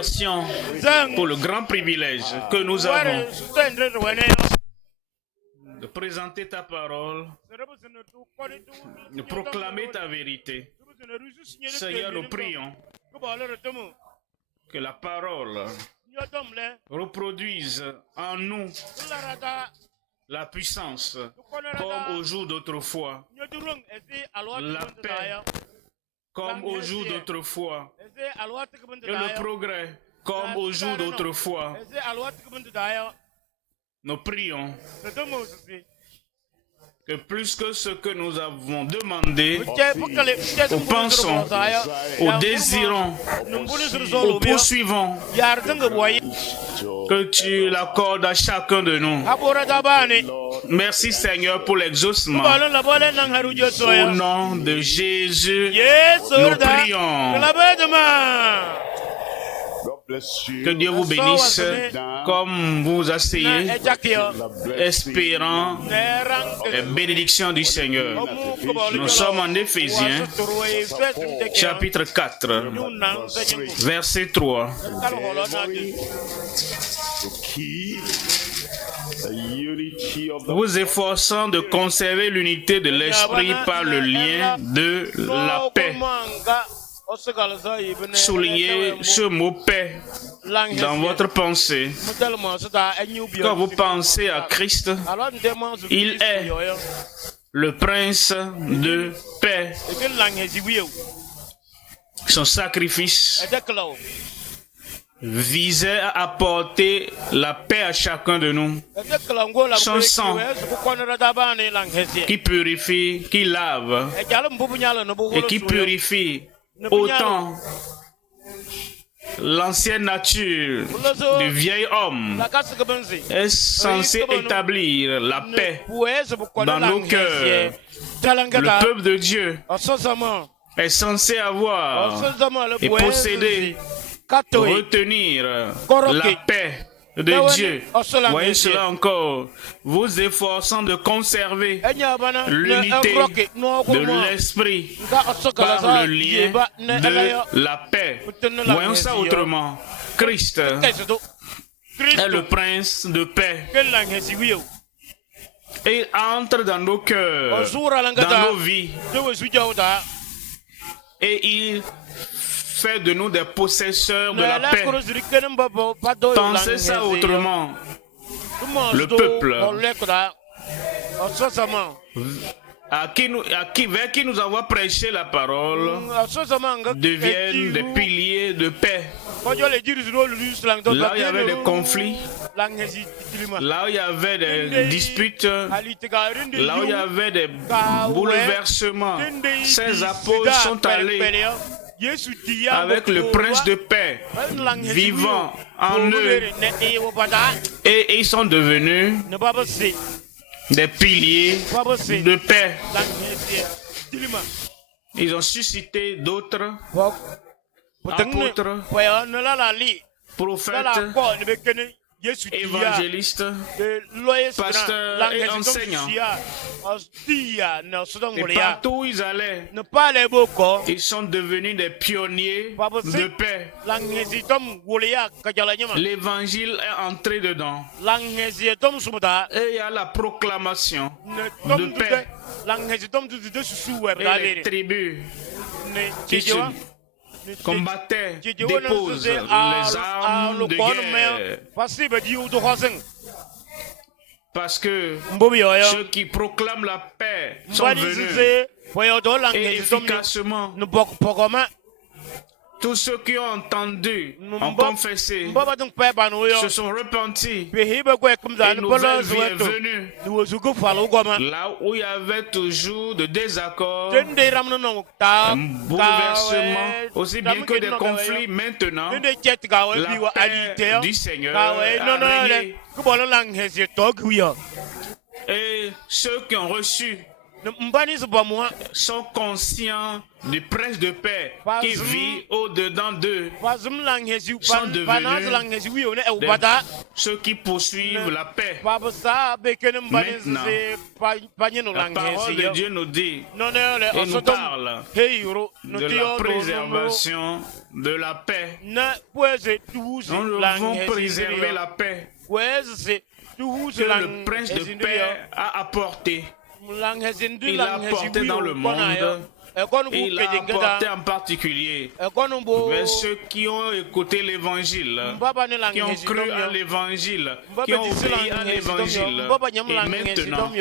remercions pour le grand privilège que nous avons de présenter ta parole, de proclamer ta vérité. Seigneur, nous prions que la parole reproduise en nous la puissance comme au jour d'autrefois, la paix comme au jour d'autrefois, et le progrès comme au jour d'autrefois. Nous prions que plus que ce que nous avons demandé, ou pensons, ou désirons, ou poursuivons, que tu l'accordes à chacun de nous. Merci Seigneur pour l'exaucement. Au nom de Jésus, nous prions. Que Dieu vous bénisse comme vous vous asseyez, espérant la bénédiction du Seigneur. Nous sommes en Éphésiens, chapitre 4, verset 3. Vous efforçant de conserver l'unité de l'esprit par le lien de la paix. Soulignez ce mot paix dans votre pensée. Quand vous pensez à Christ, il est le prince de paix. Son sacrifice visait à apporter la paix à chacun de nous. Son sang qui purifie, qui lave et qui purifie autant l'ancienne nature du vieil homme est censé établir la paix dans nos cœurs. Le peuple de Dieu est censé avoir et posséder, retenir la paix de Dieu. Voyez cela encore. Vous efforçant de conserver l'unité de l'esprit par le lien de la paix. Voyons ça autrement. Christ est le prince de paix. Et il entre dans nos cœurs, dans nos vies. Et il fait de nous des possesseurs de la paix. Pensez ça autrement. Le peuple vers qui nous avons prêché la parole deviennent des piliers de paix. Là où il y avait des conflits, là où il y avait des disputes, là où il y avait des bouleversements, ces apôtres sont allés avec le prince de paix vivant en eux, et ils sont devenus des piliers de paix. Ils ont suscité d'autres apôtres, prophètes, évangélistes, pasteurs et enseignants. Et partout où ils allaient, ils sont devenus des pionniers de paix. L'évangile est entré dedans. Et il y a la proclamation de paix. Et les tribus qui se combattaient déposent les armes de guerre. Parce que ceux qui proclament la paix sont venus et efficacement. Tous ceux qui ont entendu, ont confessé, se sont repentis, et nouvelle vie est venue. Là où il y avait toujours de désaccords, un bouleversement, aussi bien que des conflits maintenant, la paix du Seigneur a régné. Et ceux qui ont reçu sont conscients du prince de paix qui vit au-dedans d'eux, sont devenus ceux qui poursuivent la paix. Maintenant, la parole de Dieu nous dit et nous parle de la préservation de la paix. Nous devons préserver la paix que le prince de paix a apporté. Il l'a apporté dans le monde. Et il l'a apporté en particulier vers ceux qui ont écouté l'évangile, qui ont cru à l'évangile, qui ont obéi à l'évangile. Et maintenant,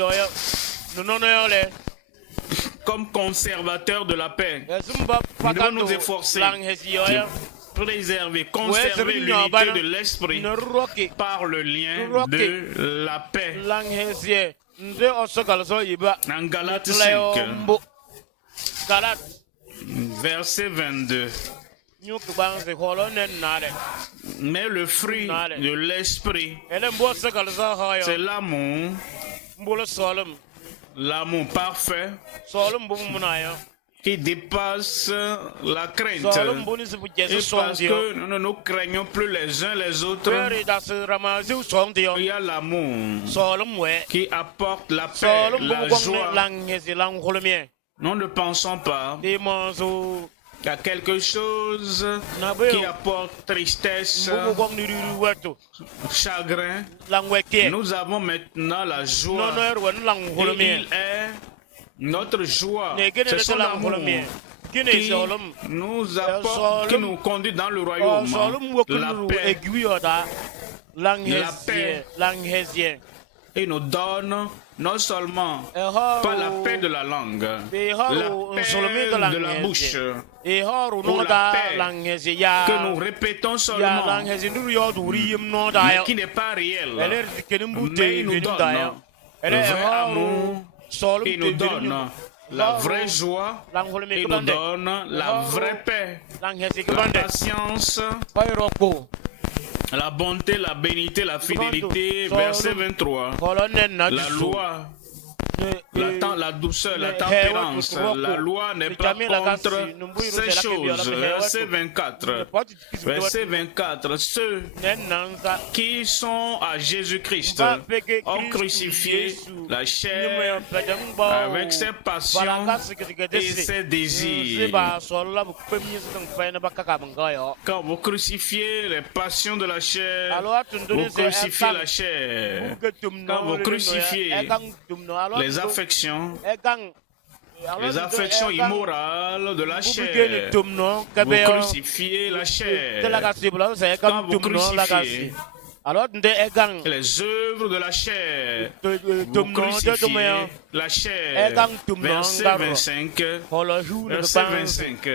comme conservateurs de la paix, nous devons nous efforcer de préserver, conserver l'unité de l'esprit par le lien de la paix. En Galates 5, verset 22. Mais le fruit de l'esprit, c'est l'amour, l'amour parfait qui dépasse la crainte. Et parce que nous ne nous craignons plus les uns les autres, il y a l'amour qui apporte la paix, la joie. Nous ne pensons pas qu'il y a quelque chose qui apporte tristesse, chagrin. Nous avons maintenant la joie. Et il est notre joie. C'est son amour qui nous apporte, qui nous conduit dans le royaume. La paix. Et nous donne non seulement pas la paix de la langue, la paix de la bouche, ou la paix que nous répétons seulement, mais qui n'est pas réelle. Mais il nous donne le vrai amour, il nous donne la vraie joie, il nous donne la vraie paix, la patience, la bonté, la bénité, la fidélité, verset 23, la loi, la douceur, la tempérance, la loi n'est pas contre ces choses. Verset 24. Verset 24. Ceux qui sont à Jésus-Christ ont crucifié la chair avec ses passions et ses désirs. Quand vous crucifiez les passions de la chair, vous crucifiez la chair. Quand vous crucifiez les affections immorales de la chair, vous crucifiez la chair. Quand vous crucifiez les œuvres de la chair, vous crucifiez la chair. Verset 25. Verset 25.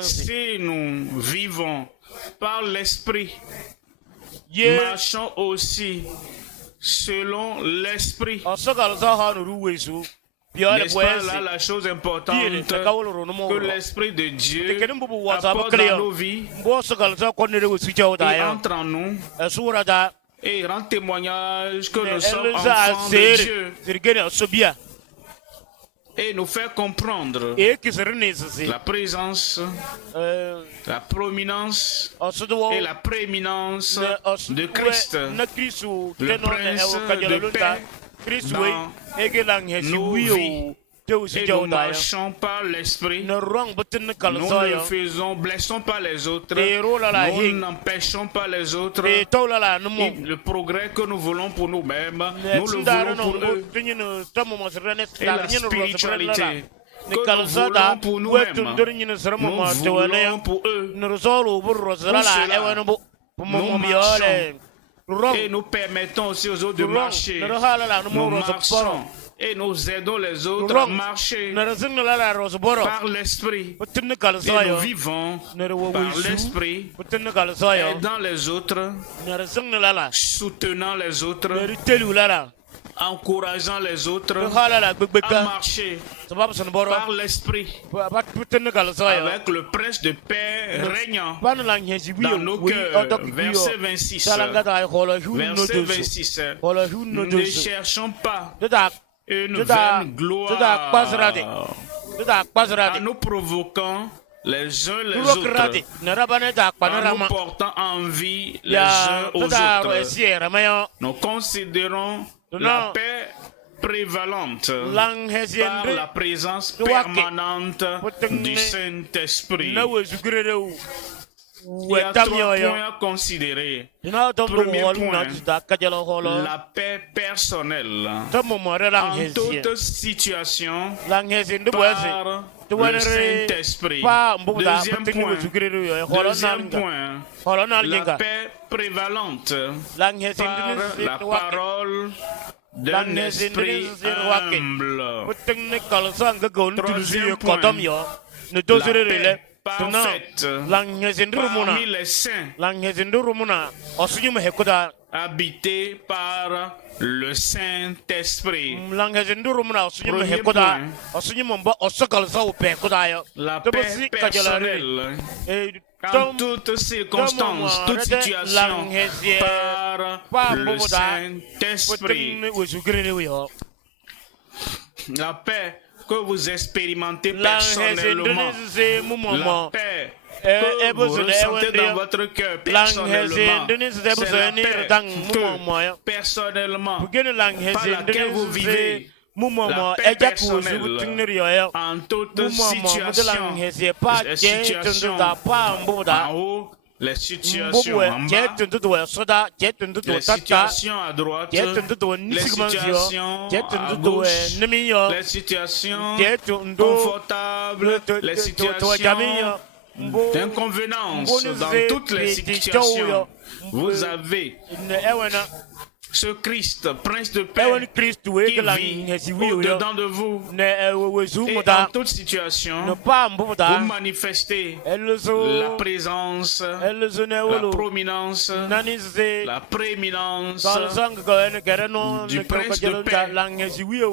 Si nous vivons par l'esprit, marchons aussi selon l'esprit. N'est-ce pas là la chose importante que l'Esprit de Dieu apporte dans nos vies et entre en nous et rend témoignage que nous sommes enfants de Dieu et nous fait comprendre la présence, la prominence et la prééminence de Christ, le Prince de paix dans nos vies. Et nous marchons par l'esprit, nous ne blessons pas les autres, nous n'empêchons pas les autres. Et le progrès que nous voulons pour nous-mêmes, nous le voulons pour eux. Et la spiritualité que nous voulons pour nous-mêmes, nous voulons pour eux. Pour cela, nous marchons. Et nous permettons aussi aux autres de marcher. Nous marchons. Et nous aidons les autres à marcher par l'esprit. Et nous vivons par l'esprit, aidant les autres, soutenant les autres, encourageant les autres à marcher par l'esprit avec le prince de paix régnant dans nos cœurs. Verset 26. Verset 26. Nous ne cherchons pas une vaine gloire en nous provoquant les uns les autres, en nous portant envie les uns aux autres. Nous considérons la paix prévalente par la présence permanente du Saint-Esprit. Il y a 3 points à considérer. Premier point, la paix personnelle en toute situation par le Saint-Esprit. Deuxième point, la paix prévalente par la parole d'un esprit humble. Troisième point, la paix parfaite parmi les saints, habité par le Saint-Esprit. Premier point, la paix personnelle en toutes circonstances, toute situation par le Saint-Esprit. La paix que vous expérimentez personnellement, la paix que vous ressentez dans votre cœur personnellement, c'est la paix que personnellement, par laquelle vous vivez, la paix personnelle en toute situation, les situations en haut, les situations en bas, les situations à droite, les situations à gauche, les situations confortables, les situations d'inconvénience. Dans toutes les situations, vous avez ce Christ, Prince de paix, qui vit au-dedans de vous. Et en toute situation, vous manifestez la présence, la prominence, la prééminence du Prince de paix qui vit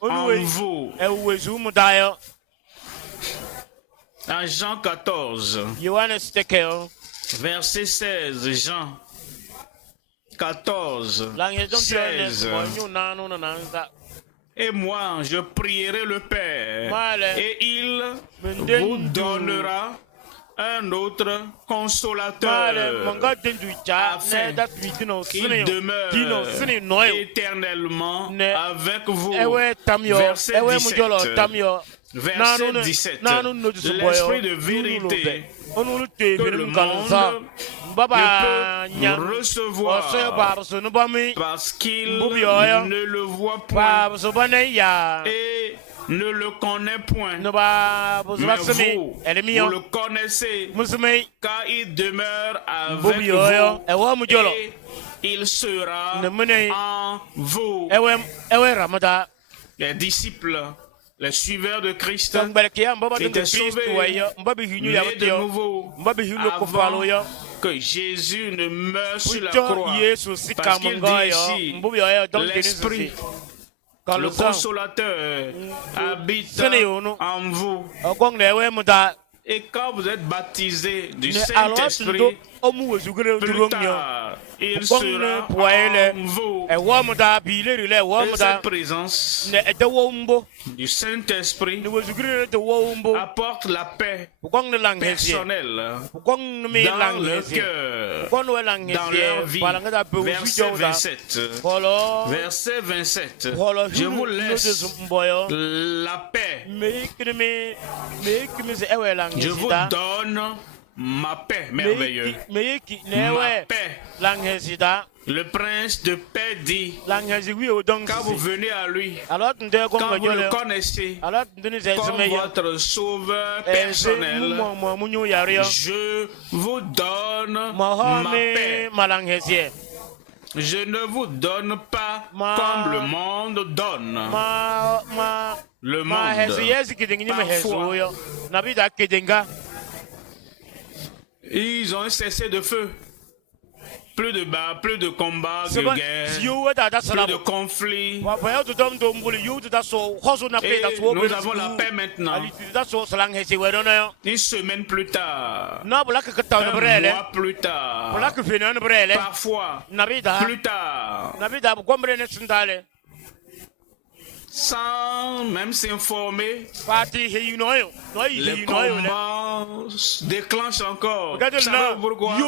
en vous. En Jean 14, verset 16, Jean 14, 16. Et moi, je prierai le Père, et il vous donnera un autre consolateur, afin qu'il demeure éternellement avec vous. Verset 17. L'esprit de vérité que le monde ne peut recevoir parce qu'il ne le voit point et ne le connaît point. Mais vous le connaissez car il demeure avec vous et il sera en vous. Les disciples, les suiveurs de Christ étaient sauvés, nés de nouveau, avant que Jésus ne meure sur la croix. Parce qu'il dit ici, l'Esprit, le Consolateur, habite en vous. Et quand vous êtes baptisés du Saint-Esprit, plus tard, il sera en vous. Et cette présence du Saint-Esprit apporte la paix personnelle dans leur cœur, dans leur vie. Verset 27. Verset 27. Je vous laisse la paix. Je vous donne ma paix merveilleuse. Ma paix. Le prince de paix dit, quand vous venez à lui, quand vous le connaissez comme votre sauveur personnel, je vous donne ma paix. Je ne vous donne pas comme le monde donne. Le monde, parfois, ils ont cessé de feu. Plus de combats, de guerres, plus de conflits. Et nous avons la paix maintenant. Une semaine plus tard, un mois plus tard, parfois plus tard, sans même s'informer, les combats déclenchent encore. Savez-vous pourquoi?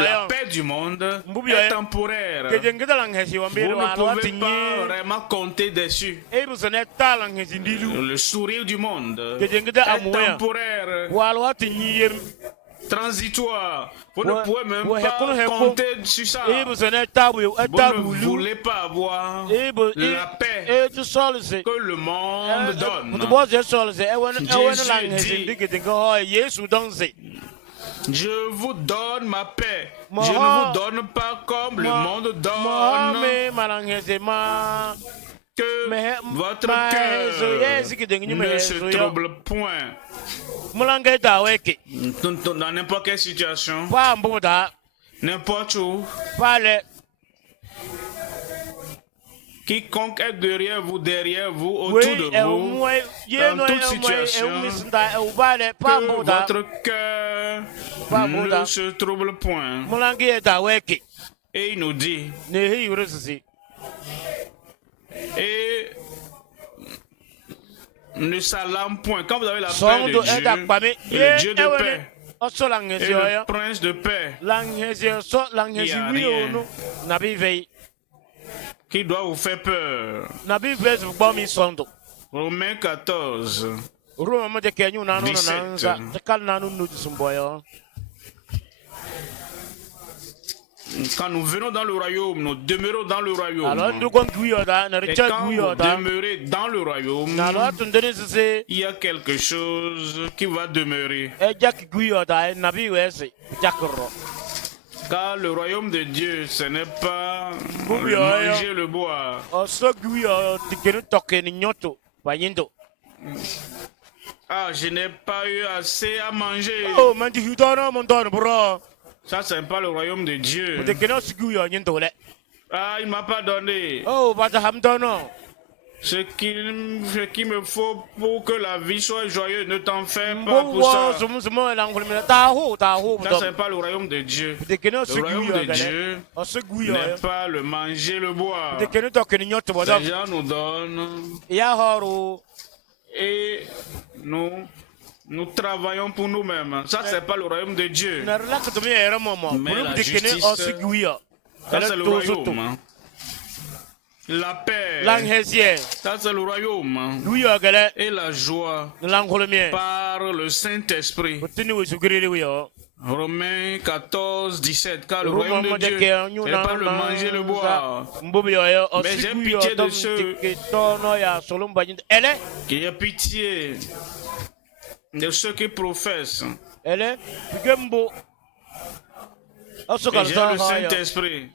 La paix du monde est temporaire. Vous ne pouvez pas vraiment compter dessus. Le sourire du monde est temporaire, transitoire. Vous ne pouvez même pas compter sur ça. Vous ne voulez pas avoir la paix que le monde donne. Jésus dit, je vous donne ma paix. Je ne vous donne pas comme le monde donne. Que votre cœur ne se trouble point. Dans n'importe quelle situation, n'importe où, quiconque est derrière vous, autour de vous, dans toute situation, que votre cœur ne se trouble point. Et il nous dit, et ne s'alarme point. Quand vous avez la paix de Dieu, le Dieu de paix, et le prince de paix, il n'y a rien qui doit vous faire peur. Romains 14, 17. Quand nous venons dans le royaume, nous demeurons dans le royaume. Et quand vous demeurez dans le royaume, il y a quelque chose qui va demeurer. Car le royaume de Dieu, ce n'est pas le manger, le boire. Ah, je n'ai pas eu assez à manger. Ça, ce n'est pas le royaume de Dieu. Ah, il ne m'a pas donné ce qu'il me faut pour que la vie soit joyeuse. Ne t'en fais pas pour ça. Ça, ce n'est pas le royaume de Dieu. Le royaume de Dieu n'est pas le manger, le boire. Les gens nous donnent et nous travaillons pour nous-mêmes. Ça, ce n'est pas le royaume de Dieu. Mais la justice, ça, c'est le royaume. La paix, ça, c'est le royaume. Et la joie par le Saint-Esprit. Romains 14, 17. Car le royaume de Dieu n'est pas le manger, le boire. Mais j'ai pitié de ceux qui ont pitié de ceux qui professent. Et j'ai le Saint-Esprit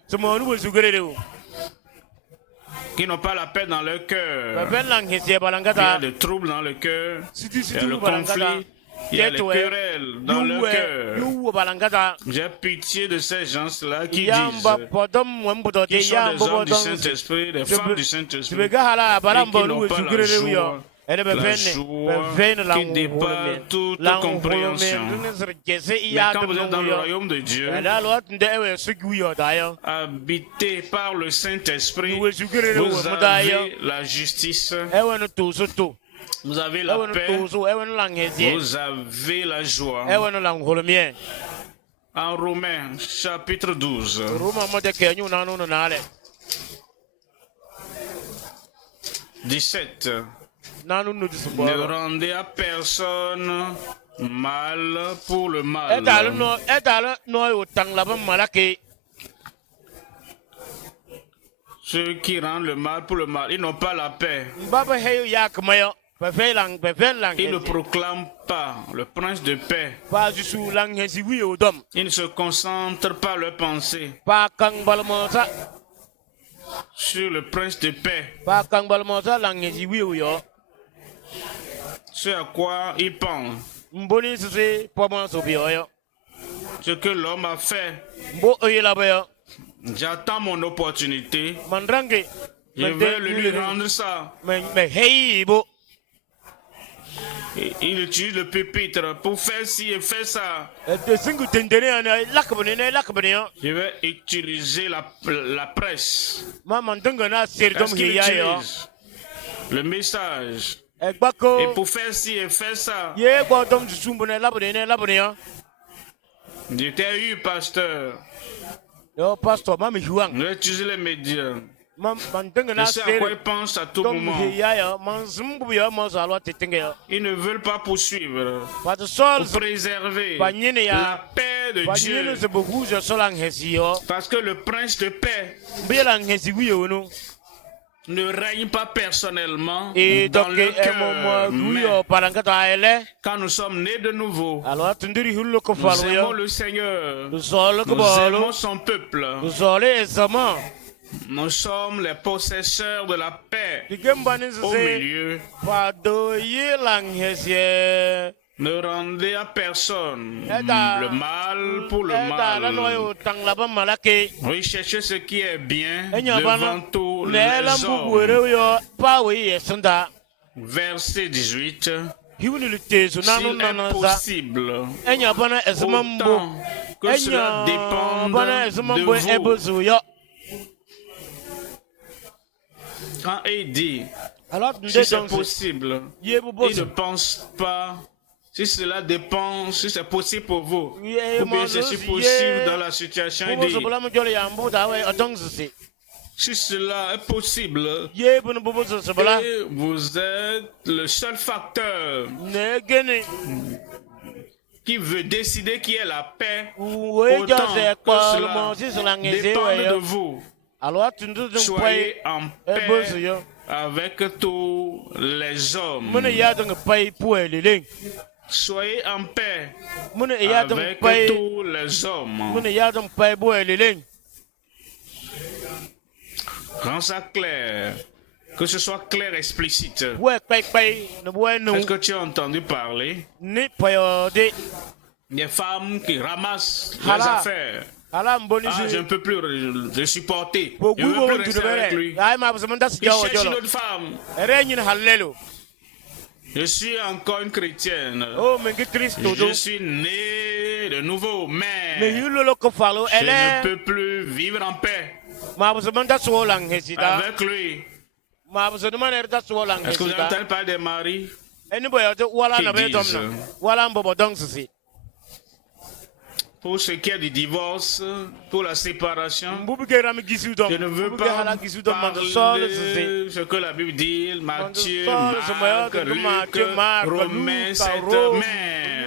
qui n'ont pas la paix dans leur cœur. Il y a des troubles dans le cœur, il y a le conflit, il y a les querelles dans leur cœur. J'ai pitié de ces gens-là qui disent qu'ils sont des hommes du Saint-Esprit, des femmes du Saint-Esprit, et qui n'ont pas la joie qui dépasse toute compréhension. Mais quand vous êtes dans le royaume de Dieu, habité par le Saint-Esprit, vous avez la justice, vous avez la paix, vous avez la joie. En Romains, chapitre 12. 17. Ne rendez à personne mal pour le mal. Ceux qui rendent le mal pour le mal, ils n'ont pas la paix. Ils ne proclament pas le prince de paix. Ils ne se concentrent pas leurs pensées sur le prince de paix. Ce à quoi ils pensent. Ce que l'homme a fait. J'attends mon opportunité. Je vais lui rendre ça. Et il utilise le pupitre pour faire ci et faire ça. Je vais utiliser la presse. Qu'est-ce qu'il utilise? le message. Et pour faire ci et faire ça. J'étais eu pasteur. J'ai utilisé les médias. Je sais à quoi ils pensent à tout moment. Ils ne veulent pas poursuivre pour préserver la paix de Dieu. Parce que le prince de paix ne règne pas personnellement dans le cœur, mais quand nous sommes nés de nouveau, nous aimons le Seigneur, nous aimons son peuple. Nous sommes les possesseurs de la paix au milieu. Ne rendez à personne le mal pour le mal. Oui, cherchez ce qui est bien devant tous les hommes. Verset 18. S'il est possible, autant que cela dépend de vous. Quand il dit, si c'est possible, il ne pense pas, si cela dépend, si c'est possible pour vous, ou bien c'est possible dans la situation, il dit, si cela est possible, et vous êtes le seul facteur qui veut décider qui est la paix, autant que cela dépend de vous. Soyez en paix avec tous les hommes. Soyez en paix avec tous les hommes. Rends ça clair. Que ce soit clair, explicite. Est-ce que tu as entendu parler des femmes qui ramassent les affaires? Je ne peux plus le supporter. Je ne veux plus rester avec lui. Il cherche une autre femme. Je suis encore une chrétienne. Je suis né de nouveau, mais je ne peux plus vivre en paix avec lui. Est-ce que vous entendez parler des maris qui disent pour ce qui est du divorce, pour la séparation, je ne veux pas parler de ce que la Bible dit, Matthieu, Marc, Luc, Romains, 7, mais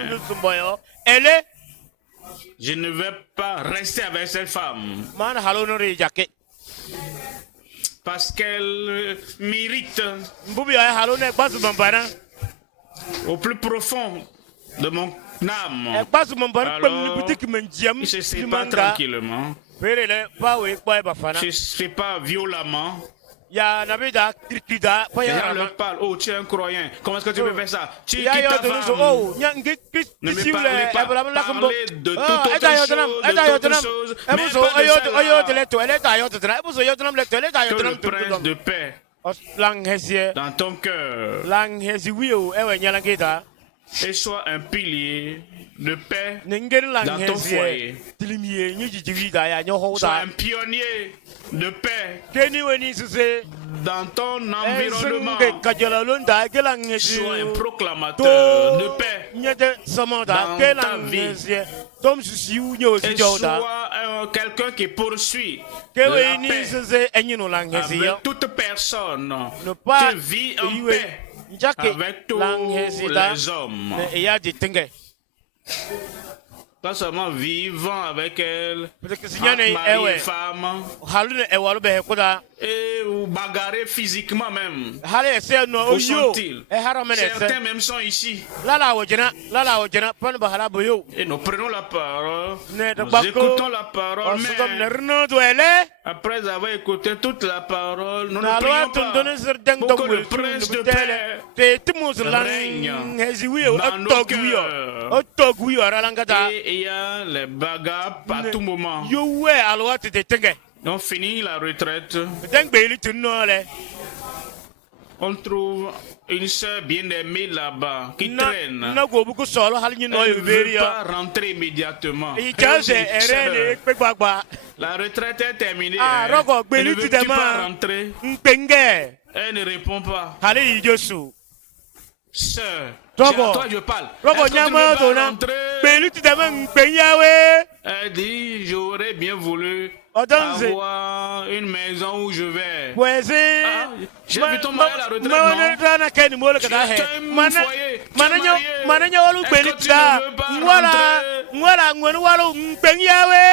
je ne vais pas rester avec cette femme parce qu'elle m'irrite au plus profond de mon âme. Alors, il ne se sépare tranquillement. Il ne se sépare violemment. Et on leur parle, oh tu es un croyant, comment est-ce que tu peux faire ça? Tu quittes ta femme. Ne me parlez pas, parlez de toute autre chose, mais pas de cela. Que le prince de paix dans ton cœur et sois un pilier de paix dans ton foyer. Sois un pionnier de paix dans ton environnement. Sois un proclamateur de paix dans ta vie. Et sois quelqu'un qui poursuit la paix avec toute personne. Tu vis en paix avec tous les hommes. Pas seulement vivant avec elle, mari et femme, et ou bagarrer physiquement même. Où sont-ils? Certains même sont ici. Et nous prenons la parole, nous écoutons la parole, mais après avoir écouté toute la parole, nous ne prions pas pour que le prince de paix règne dans nos cœurs. Et il y a les bagarres à tout moment. On finit la retraite. On trouve une soeur bien-aimée là-bas qui traîne. Elle ne veut pas rentrer immédiatement. La retraite est terminée. Elle ne veut pas rentrer. Elle ne répond pas. Sœur, toi je parle. Est-ce que tu veux pas rentrer? Elle dit, j'aurais bien voulu avoir une maison où je vais. J'ai vu ton mari à la retraite, non? Tu as un foyer, tu es marié. Est-ce que tu ne veux pas rentrer?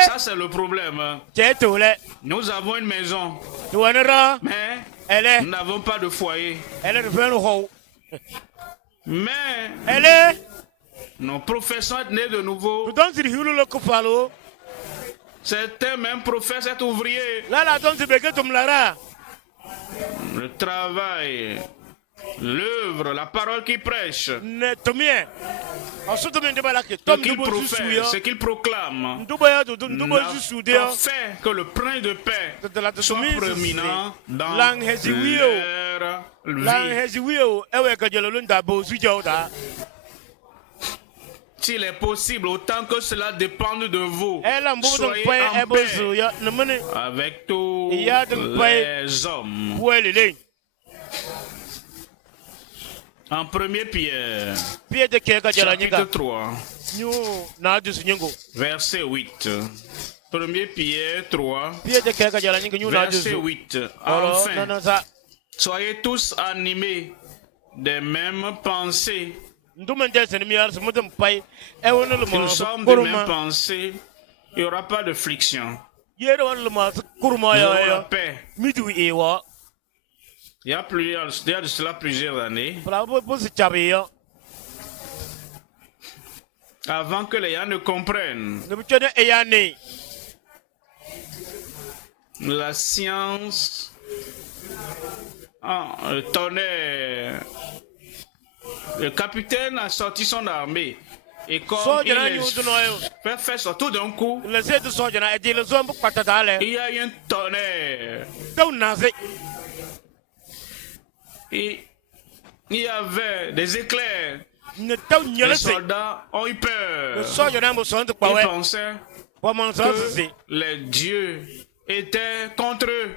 Ça c'est le problème. Nous avons une maison, mais nous n'avons pas de foyer. Mais nos professeurs nés de nouveau. Certains même professent être ouvriers. Le travail, l'œuvre, la parole qu'ils prêchent, ce qu'ils professent, ce qu'ils proclament, n'a pas fait que le prince de paix soit proéminent dans leur vie. S'il est possible, autant que cela dépende de vous, soyez en paix avec tous les hommes. En 1 Pierre, chapitre 3, verset 8. 1 Pierre 3, verset 8. Enfin, soyez tous animés des mêmes pensées. Nous sommes de même pensée, il n'y aura pas de friction. Il y aura la paix. Il y a de cela plusieurs années, avant que les gens ne comprennent, la science tenait. Le capitaine a sorti son armée. Et comme il fait sortir d'un coup, il y a eu un tonnerre. Et il y avait des éclairs. Les soldats ont eu peur. Ils pensaient que les dieux étaient contre eux.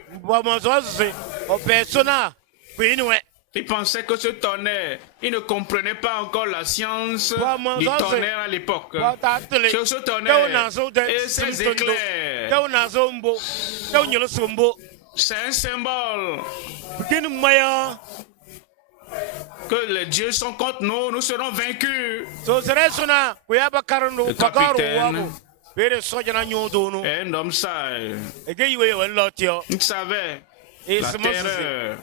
Ils pensaient que ce tonnerre, ils ne comprenaient pas encore la science du tonnerre à l'époque. Que ce tonnerre et ces éclairs, c'est un symbole que les dieux sont contre nous, nous serons vaincus. Le capitaine est un homme sage. Il savait la terreur,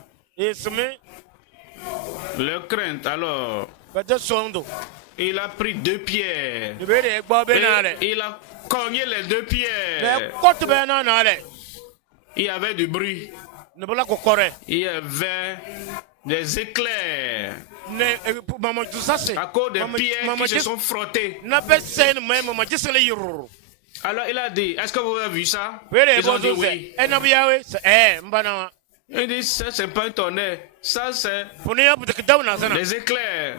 leur crainte. Alors, il a pris 2 pierres et il a cogné les 2 pierres. Il y avait du bruit. Il y avait des éclairs à cause des pierres qui se sont frottées. Alors il a dit, est-ce que vous avez vu ça? Ils ont dit oui. Il dit, ça c'est pas un tonnerre, ça c'est des éclairs.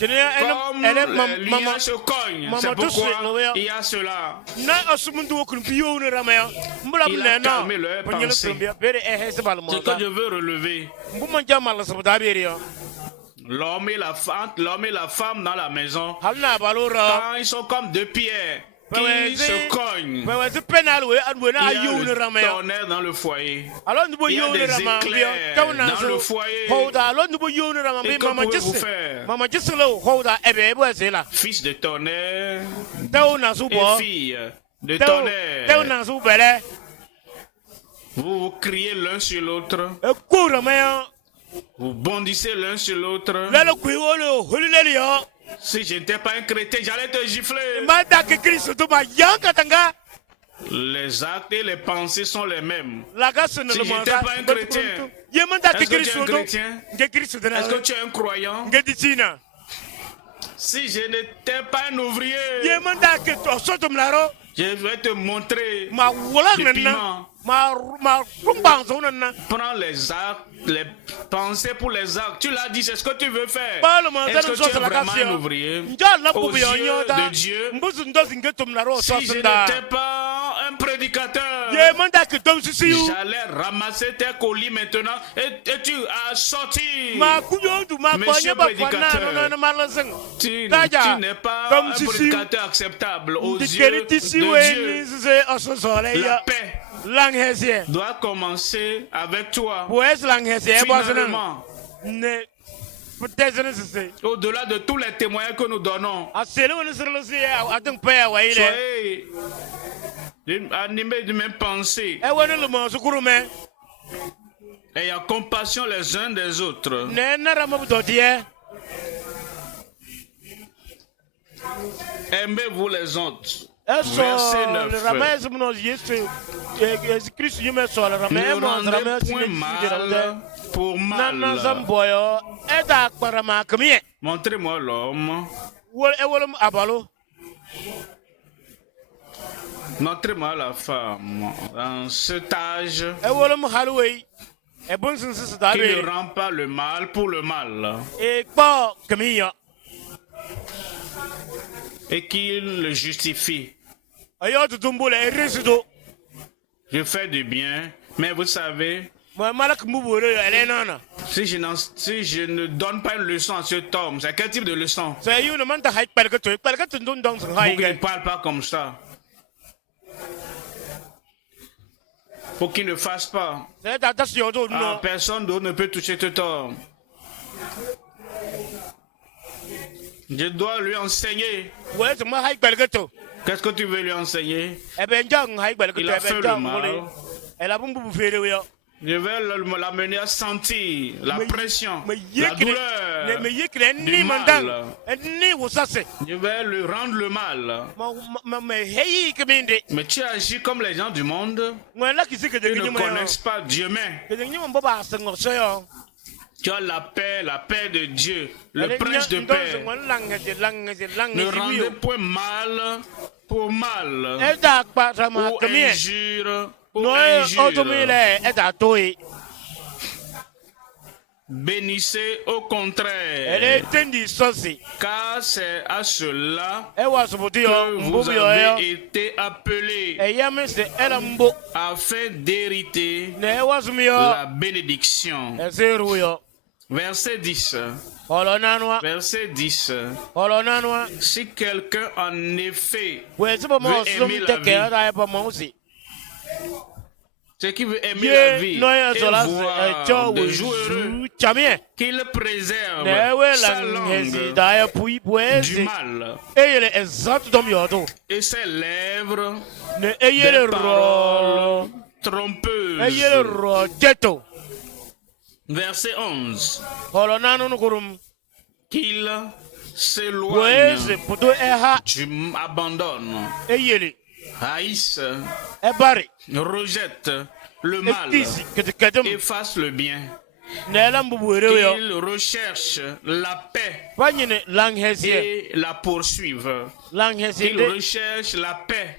Comme les liens se cognent, c'est pourquoi il y a cela. Il a calmé leur pensée. Ce que je veux relever, l'homme et la femme dans la maison, quand ils sont comme 2 pierres qui se cognent, il y a le tonnerre dans le foyer, il y a des éclairs dans le foyer. Et que pouvez-vous faire? Fils de tonnerre et fille de tonnerre, vous vous criez l'un sur l'autre, vous bondissez l'un sur l'autre. Si je n'étais pas un chrétien, j'allais te gifler. Les actes et les pensées sont les mêmes. Si je n'étais pas un chrétien, est-ce que tu es un chrétien? Est-ce que tu es un croyant? Si je n'étais pas un ouvrier, je vais te montrer le piment. Prends les actes, les pensées pour les actes. Tu l'as dit, c'est ce que tu veux faire. Est-ce que tu es vraiment un ouvrier aux yeux de Dieu? Si je n'étais pas un prédicateur, j'allais ramasser tes colis maintenant et tu as sorti. Monsieur prédicateur, tu n'es pas un prédicateur acceptable aux yeux de Dieu. La paix doit commencer avec toi. Finalement, au-delà de tous les témoignages que nous donnons, soyez animés d'une même pensée. Ayant compassion les uns des autres. Aimez-vous les autres. Verset 9. Ne rendez point mal pour mal. Montrez-moi l'homme. Montrez-moi la femme. Dans cet âge, qui ne rend pas le mal pour le mal. Et qu'il le justifie. Je fais du bien, mais vous savez, si je ne donne pas une leçon à cet homme, c'est quel type de leçon? Pour qu'il ne parle pas comme ça. Pour qu'il ne fasse pas. Personne d'autre ne peut toucher cet homme. Je dois lui enseigner. Qu'est-ce que tu veux lui enseigner? Il a fait le mal. Je vais l'amener à sentir la pression, la douleur du mal. Je vais lui rendre le mal. Mais tu agis comme les gens du monde. Ils ne connaissent pas Dieu, mais tu as la paix de Dieu, le prince de paix. Ne rendez point mal pour mal, ou injure pour injure. Bénissez au contraire, car c'est à cela que vous avez été appelés, afin d'hériter la bénédiction. Verset 10. Verset 10. Si quelqu'un en effet veut aimer la vie, ceux qui veulent aimer la vie et voir des jours heureux, qu'il préserve sa langue du mal et ses lèvres des paroles trompeuses. Verset 11. Qu'il s'éloigne du abandonne, haïsse, rejette le mal, efface le bien. Qu'il recherche la paix et la poursuive. Qu'il recherche la paix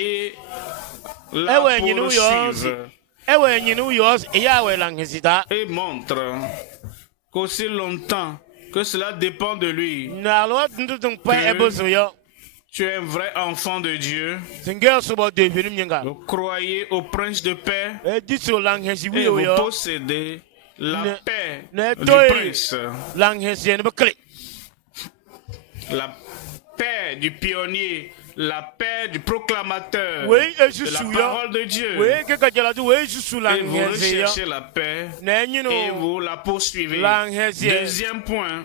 et la poursuive. Et montre qu'aussi longtemps que cela dépend de lui, tu es un vrai enfant de Dieu. Vous croyez au prince de paix et vous possédez la paix du prince. La paix du pionnier, la paix du proclamateur de la parole de Dieu. Et vous recherchez la paix et vous la poursuivez. Deuxième point,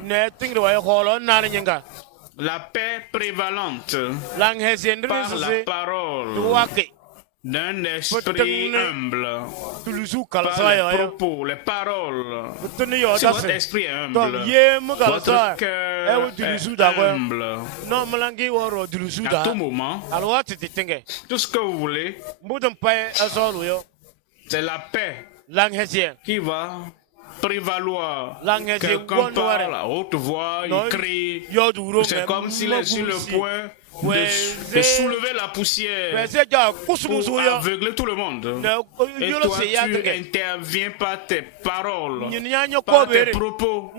la paix prévalente par la parole d'un esprit humble, par les propos, les paroles. Si votre esprit est humble, votre cœur est humble, à tout moment, tout ce que vous voulez, c'est la paix qui va prévaloir. Quelqu'un parle à haute voix, il crie. C'est comme s'il est sur le point de soulever la poussière pour aveugler tout le monde. Et toi, tu interviens par tes paroles, par tes propos.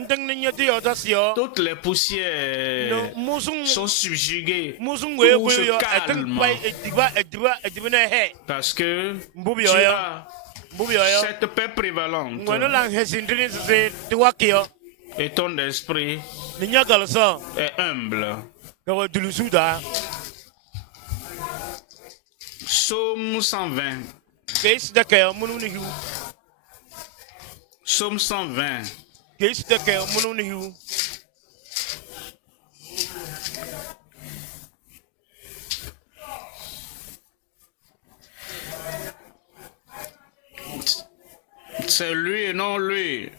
Toutes les poussières sont subjuguées, tout se calme. Parce que tu as cette paix prévalente. Et ton esprit est humble. Psaume 120. Psaume 120. C'est lui et non lui.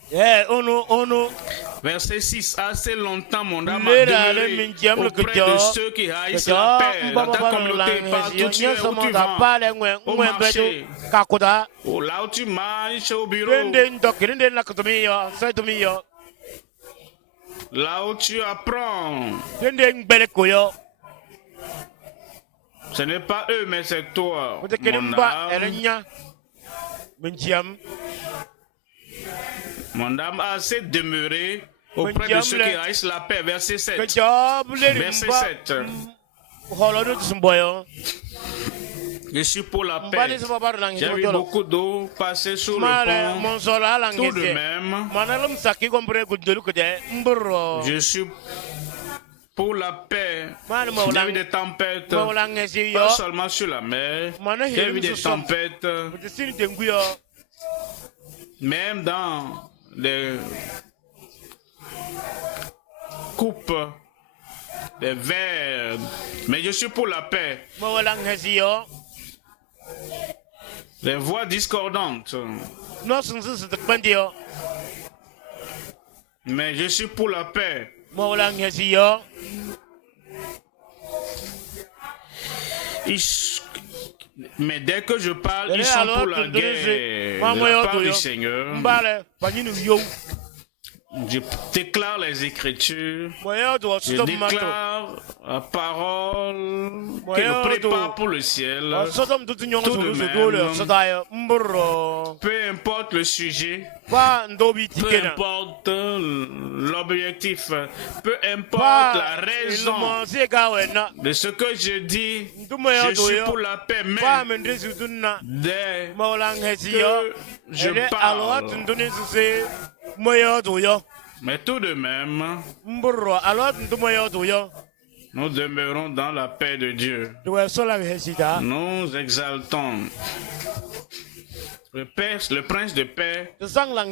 Verset 6. Assez longtemps mon âme a demeuré auprès de ceux qui haïssent la paix. Dans ta communauté, partout tu es où tu vas, au marché, là où tu marches, au bureau, là où tu apprends. Ce n'est pas eux, mais c'est toi, mon âme a assez demeuré auprès de ceux qui haïssent la paix. Verset 7. Verset 7. Je suis pour la paix. J'ai vu beaucoup d'eau passer sous le pont. Tout de même, je suis pour la paix. J'ai vu des tempêtes, pas seulement sur la mer. J'ai vu des tempêtes, même dans les coupes, les verres. Mais je suis pour la paix. Les voix discordantes. Mais je suis pour la paix. Mais dès que je parle, ils sont pour la guerre. La part du Seigneur. Je déclare les Écritures. Je déclare la parole qui nous prépare pour le ciel. Tout de même, peu importe le sujet, peu importe l'objectif, peu importe la raison de ce que je dis, je suis pour la paix même dès que je parle. Mais tout de même, nous demeurons dans la paix de Dieu. Nous exaltons le prince de paix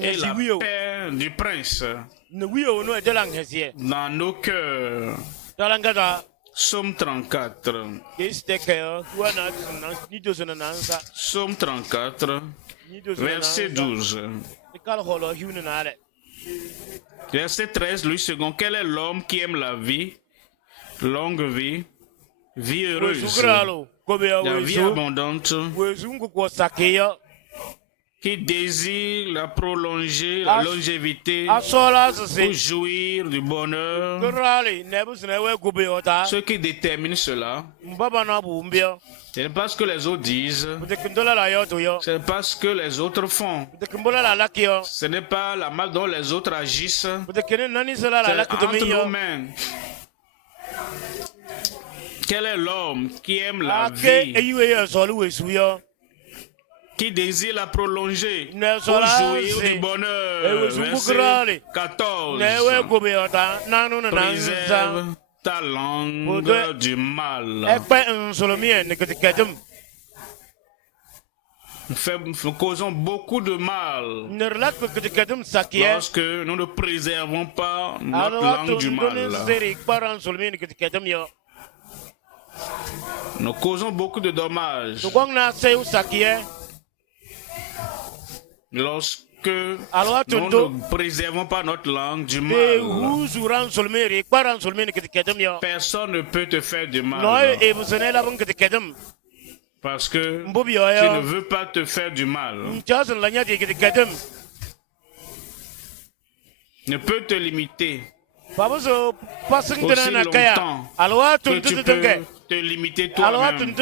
et la paix du prince dans nos cœurs. Psaume 34. Psaume 34, verset 12. Verset 13, Louis II. Quel est l'homme qui aime la vie, longue vie, vie heureuse, la vie abondante, qui désire la prolonger, la longévité, pour jouir du bonheur. Ceux qui déterminent cela, ce n'est pas ce que les autres disent, ce n'est pas ce que les autres font, ce n'est pas la mal dont les autres agissent, c'est entre nos mains. Quel est l'homme qui aime la vie, qui désire la prolonger pour jouir du bonheur? Verset 14. Préserve ta langue du mal. Nous causons beaucoup de mal lorsque nous ne préservons pas notre langue du mal. Nous causons beaucoup de dommages lorsque nous ne préservons pas notre langue du mal. Personne ne peut te faire du mal parce que tu ne veux pas te faire du mal. Ne peut te limiter aussi longtemps que tu peux te limiter toi-même.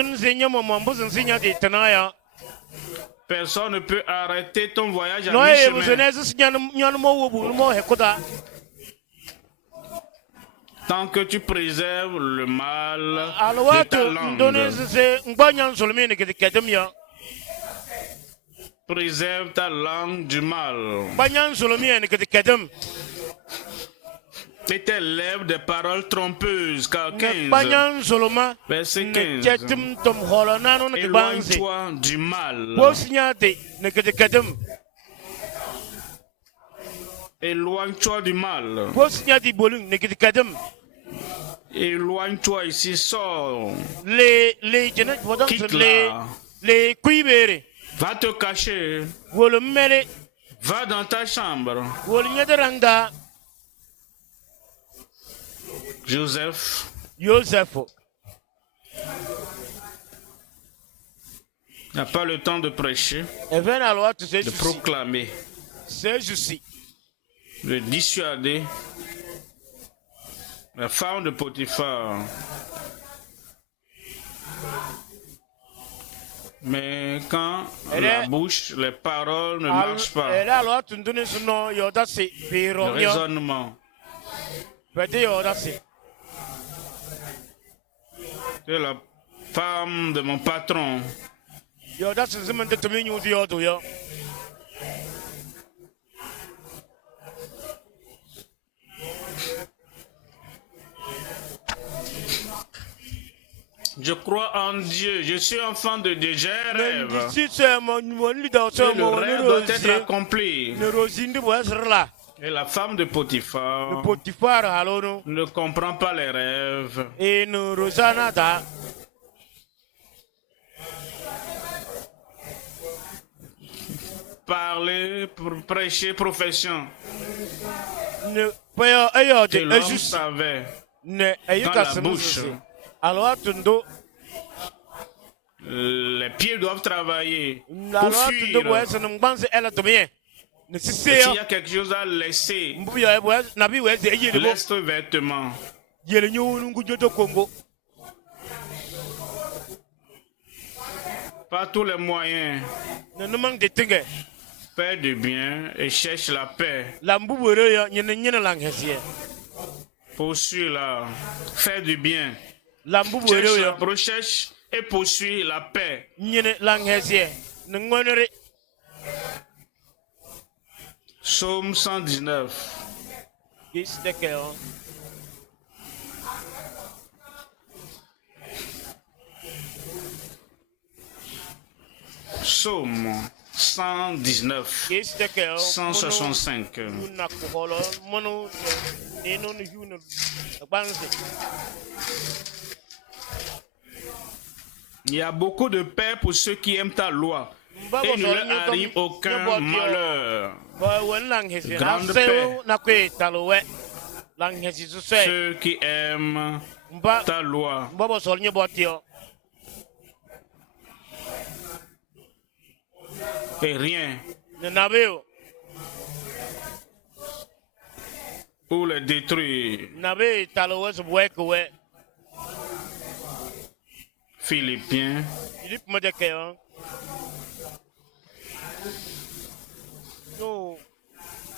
Personne ne peut arrêter ton voyage à mi-chemin. Tant que tu préserves le mal de ta langue. Préserve ta langue du mal. Et tes lèvres des paroles trompeuses. Car 15, verset 15. Éloigne-toi du mal. Éloigne-toi du mal. Éloigne-toi ici, sors. Quitte-la. Va te cacher. Va dans ta chambre. Joseph n'a pas le temps de prêcher, de proclamer, de dissuader la femme de Potiphar. Mais quand la bouche, les paroles ne marchent pas, le raisonnement, de la femme de mon patron, je crois en Dieu, je suis enfant de Dieu, j'ai un rêve. Le rêve doit être accompli. Et la femme de Potiphar ne comprend pas les rêves. Parler, prêcher, profession. Que l'homme savait dans la bouche. Les pieds doivent travailler pour fuir. Et s'il y a quelque chose à laisser, laisse tes vêtements. Par tous les moyens, fais du bien et cherche la paix. Poursuis-la, fais du bien. Cherche la recherche et poursuis la paix. Psaume 119. Psaume 119, 165. Il y a beaucoup de paix pour ceux qui aiment ta loi. Et il ne leur arrive aucun malheur. Grande paix. Ceux qui aiment ta loi. Et rien pour les détruire. Philippiens.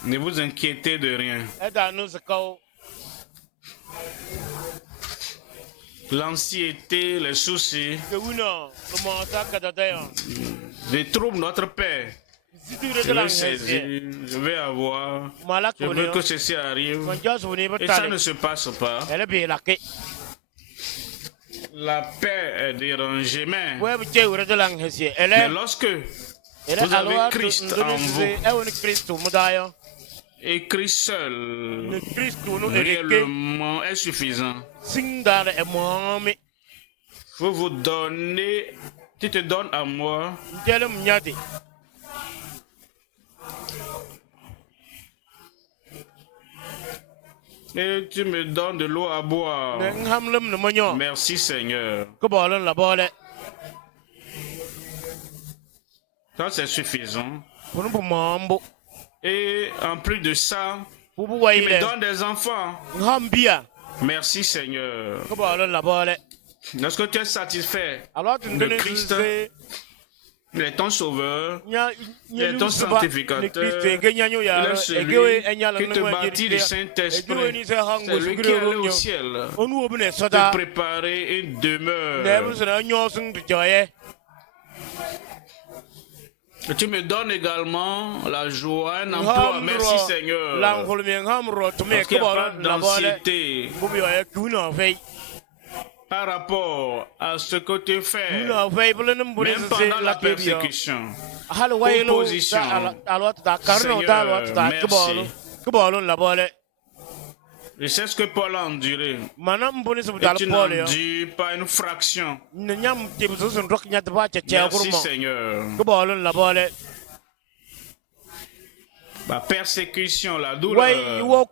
Ne vous inquiétez de rien. L'anxiété, les soucis détruisent notre paix. Je veux saisir, je vais avoir, je veux que ceci arrive. Et ça ne se passe pas. La paix est dérangée, mais lorsque vous avez Christ en vous, et Christ seul, réellement est suffisant. Vous vous donnez, tu te donnes à moi. Et tu me donnes de l'eau à boire. Merci Seigneur. Ça c'est suffisant. Et en plus de ça, il me donne des enfants. Merci Seigneur. Lorsque tu es satisfait de Christ, il est ton sauveur, il est ton sanctificateur, il est celui qui te bâtit du Saint-Esprit, c'est lui qui est allé au ciel, te préparer une demeure. Et tu me donnes également la joie, un emploi. Merci Seigneur. Parce qu'il n'y a pas d'anxiété par rapport à ce que tu fais, même pendant la persécution, opposition. Seigneur, merci. Je sais ce que Paul a enduré. Et tu n'endures pas une fraction. Merci Seigneur. La persécution, la douleur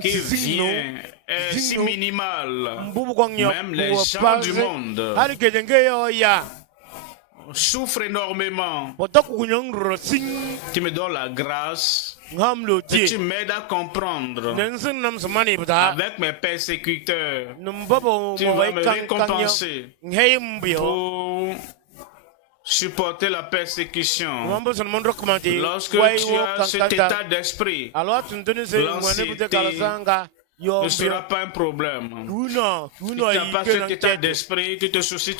qui vient est si minimale. Même les gens du monde souffrent énormément. Tu me donnes la grâce et tu m'aides à comprendre. Avec mes persécuteurs, tu vas me récompenser pour supporter la persécution. Lorsque tu as cet état d'esprit, l'anxiété ne sera pas un problème. Si tu n'as pas cet état d'esprit, tu te soucies.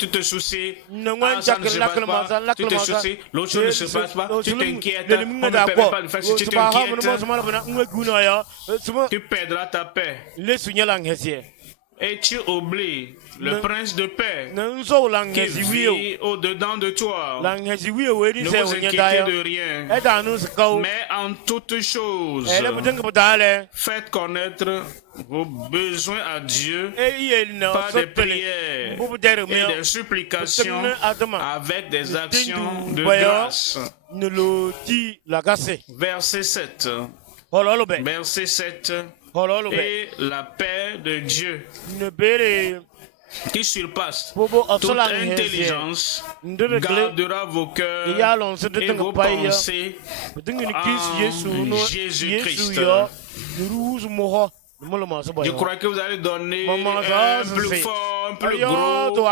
Ah, ça ne se passe pas, tu te soucies, l'autre chose ne se passe pas, tu t'inquiètes, on ne permet pas de faire si tu t'inquiètes, tu perdras ta paix. Et tu oublies le prince de paix qui vit au-dedans de toi. Ne vous inquiétez de rien, mais en toutes choses, faites connaître vos besoins à Dieu par des prières et des supplications avec des actions de grâce. Verset 7. Verset 7. Et la paix de Dieu qui surpasse toute intelligence gardera vos cœurs et vos pensées en Jésus-Christ. Je crois que vous allez donner un plus fort, un plus gros,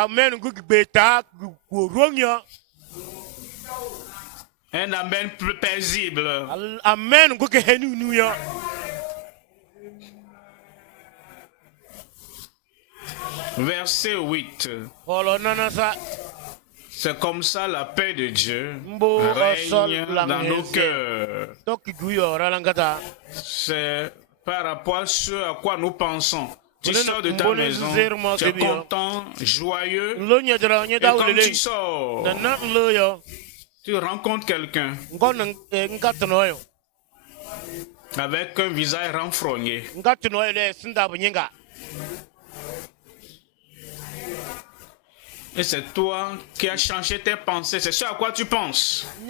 un amen plus paisible. Amen. Verset 8. C'est comme ça la paix de Dieu règne dans nos cœurs. C'est par rapport à ce à quoi nous pensons. Tu sors de ta maison, tu es content, joyeux, et quand tu sors, tu rencontres quelqu'un avec un visage renfrogné. Et c'est toi qui as changé tes pensées. C'est ce à quoi tu penses. Tu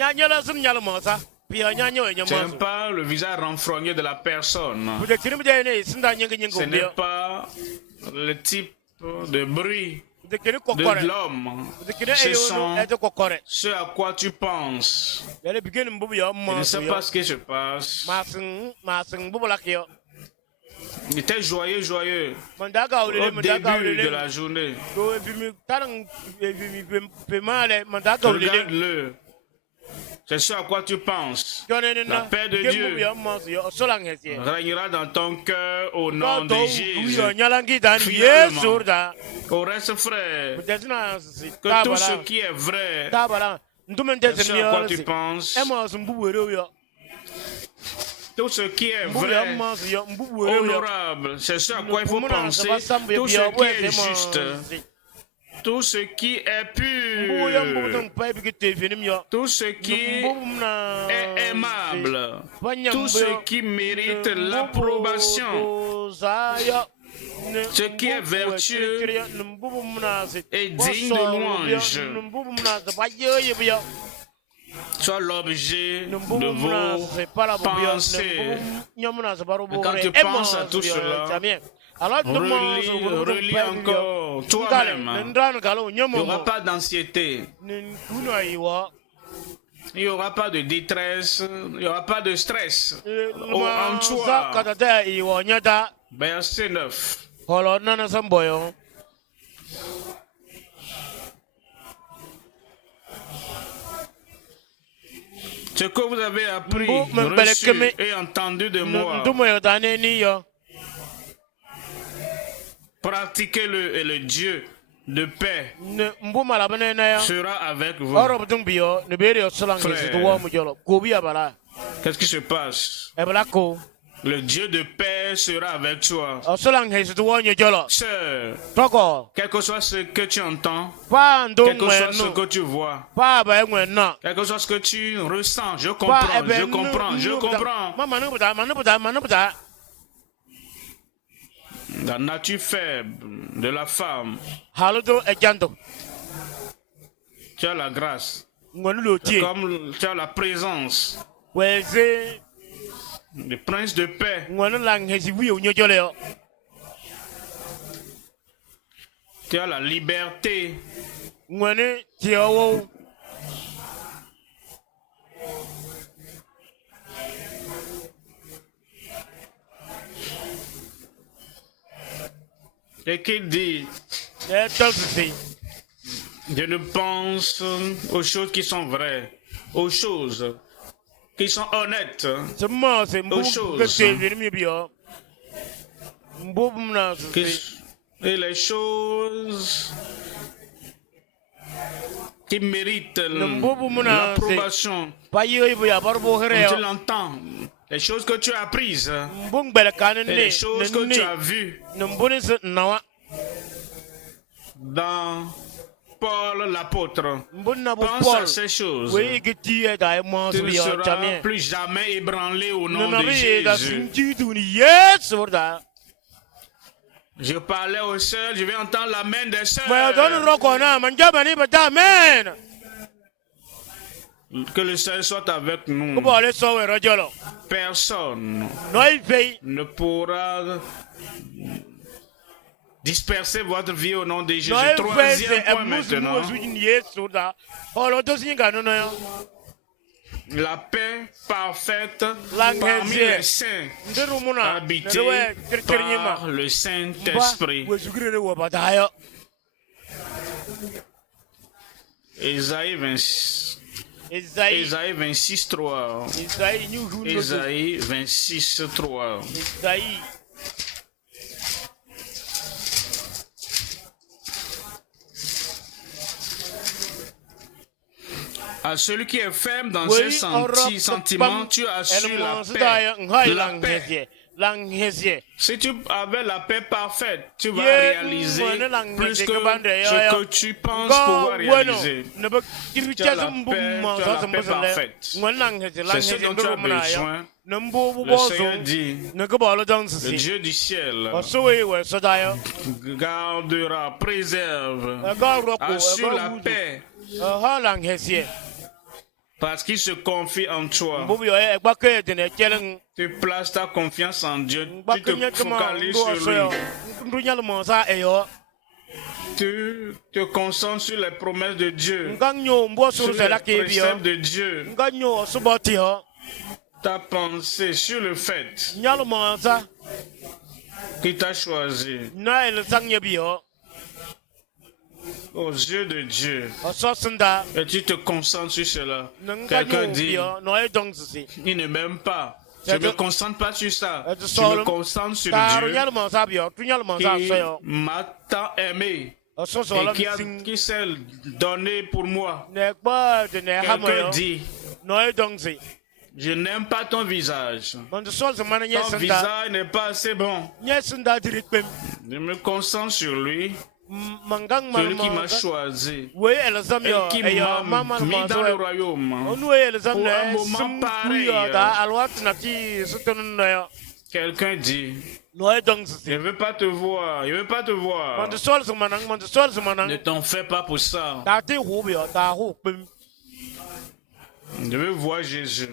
n'aimes pas le visage renfrogné de la personne. Ce n'est pas le type de bruit de l'homme. Ce sont ce à quoi tu penses. Je ne sais pas ce qui se passe. Il était joyeux au début de la journée. Regarde-le. C'est ce à quoi tu penses. La paix de Dieu régnera dans ton cœur au nom de Jésus. Finalement, au reste, frère, que tout ce qui est vrai, c'est ce à quoi tu penses. Tout ce qui est vrai, honorable, c'est ce à quoi il faut penser. Tout ce qui est juste, tout ce qui est pur, tout ce qui est aimable, tout ce qui mérite l'approbation, ce qui est vertueux et digne de louange, soit l'objet de vos pensées. Et quand tu penses à tout cela, relis encore toi-même. Il n'y aura pas d'anxiété. Il n'y aura pas de détresse. Il n'y aura pas de stress en toi. Verset 9. Ce que vous avez appris, reçu et entendu de moi, pratiquez-le et le Dieu de paix sera avec vous. Frère, qu'est-ce qui se passe? Le Dieu de paix sera avec toi. Sœur, quel que soit ce que tu entends, quel que soit ce que tu vois, quel que soit ce que tu ressens, je comprends. La nature faible de la femme, tu as la grâce, comme tu as la présence. Le prince de paix. Tu as la liberté. Et qu'il dit, je ne pense aux choses qui sont vraies, aux choses qui sont honnêtes, aux choses et les choses qui méritent l'approbation. Tu l'entends, les choses que tu as apprises, et les choses que tu as vues dans Paul l'apôtre. Pense à ces choses. Tu ne seras plus jamais ébranlé au nom de Jésus. Je parlais aux sœurs, je vais entendre l'amen des sœurs. Que le Seigneur soit avec nous. Personne ne pourra disperser votre vie au nom de Jésus. Troisième point maintenant. La paix parfaite parmi les saints, habitée par le Saint-Esprit. Ésaïe 26, 3. Ésaïe 26, 3. À celui qui est ferme dans ses sentiments, tu as su la paix. Si tu avais la paix parfaite, tu vas réaliser plus que ce que tu penses pouvoir réaliser. Tu as la paix parfaite. C'est ce dont tu as besoin. Le Seigneur dit, le Dieu du ciel gardera, préserve, assure la paix. Parce qu'il se confie en toi. Tu places ta confiance en Dieu. Tu te focalises sur lui. Tu te concentres sur les promesses de Dieu, sur les préceptes de Dieu. Ta pensée sur le fait qu'il t'a choisi aux yeux de Dieu, et tu te concentres sur cela. Quelqu'un dit, il ne m'aime pas. Je ne me concentre pas sur ça. Je me concentre sur Dieu qui m'a tant aimé et qui s'est donné pour moi. Quelqu'un dit, je n'aime pas ton visage. Ton visage n'est pas assez bon. Je me concentre sur lui. Celui qui m'a choisi et qui m'a mis dans le royaume pour un moment pareil. Quelqu'un dit, je ne veux pas te voir, je ne veux pas te voir. Ne t'en fais pas pour ça. Je veux voir Jésus.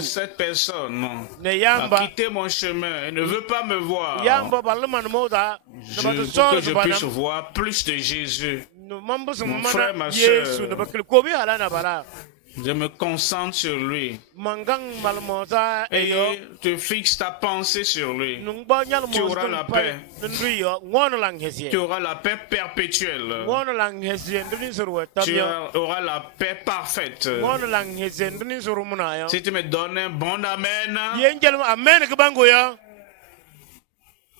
Cette personne a quitté mon chemin et ne veut pas me voir. Pour que je puisse voir plus de Jésus. Mon frère, ma soeur, Je me concentre sur lui. Et tu fixes ta pensée sur lui. Tu auras la paix. Tu auras la paix perpétuelle. Tu auras la paix parfaite. Si tu me donnes un bon amen,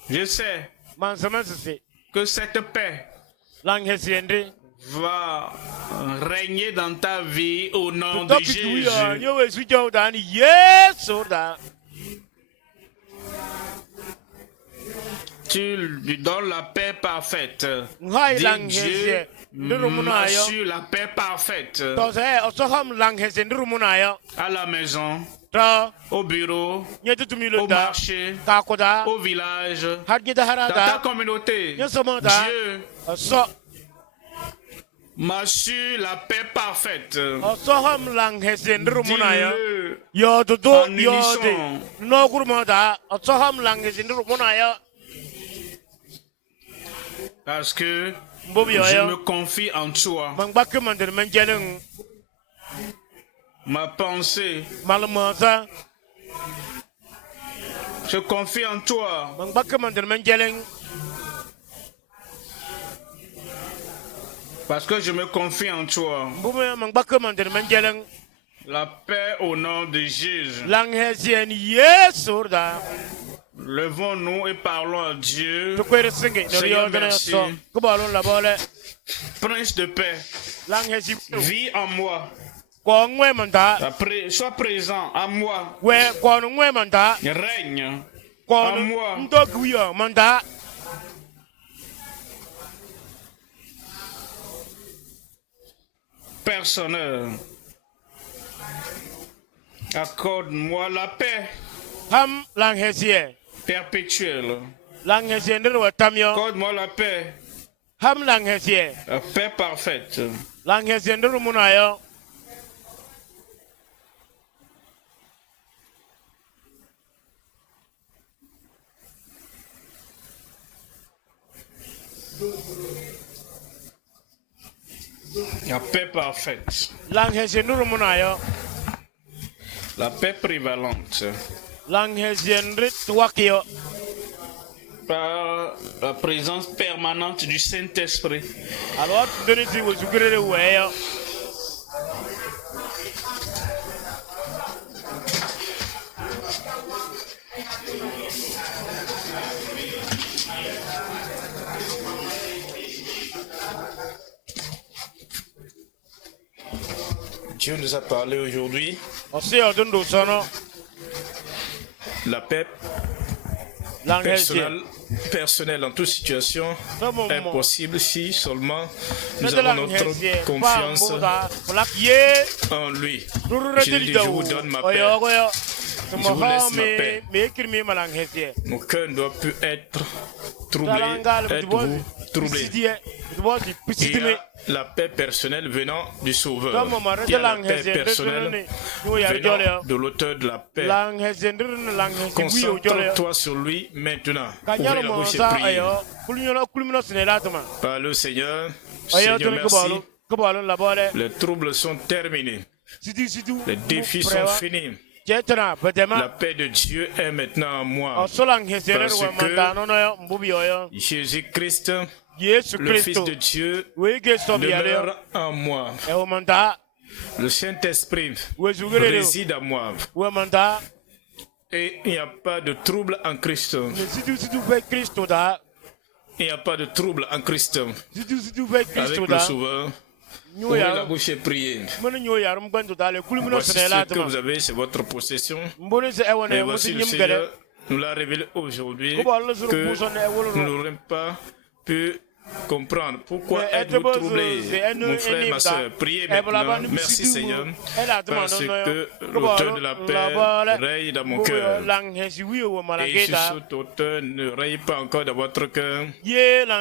je sais que cette paix va régner dans ta vie au nom de Jésus. Tu lui donnes la paix parfaite. Dis Dieu, m'assure la paix parfaite. À la maison, au bureau, au marché, au village, dans ta communauté. Dieu m'assure la paix parfaite. Dis-le en unisson. Parce que je me confie en toi. Ma pensée, je confie en toi. Parce que je me confie en toi. La paix au nom de Jésus. Levons-nous et parlons à Dieu. Seigneur, merci. Prince de paix, vis en moi. Sois présent à moi. Règne en moi. Personnel. Accorde-moi la paix perpétuelle. Accorde-moi la paix. La paix parfaite. La paix parfaite. La paix prévalente. Par la présence permanente du Saint-Esprit. Dieu nous a parlé aujourd'hui. La paix personnelle en toute situation est possible si seulement nous avons notre confiance en lui. Je dis, je vous donne ma paix. Je vous laisse ma paix. Mon cœur ne doit plus être troublé. Êtes-vous troublé? Il y a la paix personnelle venant du Sauveur. Il y a la paix personnelle venant de l'auteur de la paix. Concentre-toi sur lui maintenant. Ouvrez la bouche et priez. Par le Seigneur, Seigneur, merci. Les troubles sont terminés. Les défis sont finis. La paix de Dieu est maintenant en moi. Parce que Jésus-Christ, le Fils de Dieu, demeure en moi. Le Saint-Esprit réside en moi. Et il n'y a pas de trouble en Christ. Il n'y a pas de trouble en Christ. Avec le Sauveur, ouvrez la bouche et priez. Voici ce que vous avez, c'est votre possession. Et voici le Seigneur nous l'a révélé aujourd'hui que nous n'aurons pas pu comprendre. Pourquoi êtes-vous troublés, mon frère, ma soeur? Priez maintenant. Merci Seigneur, parce que l'auteur de la paix règne dans mon cœur. Et si cet auteur ne règne pas encore dans votre cœur,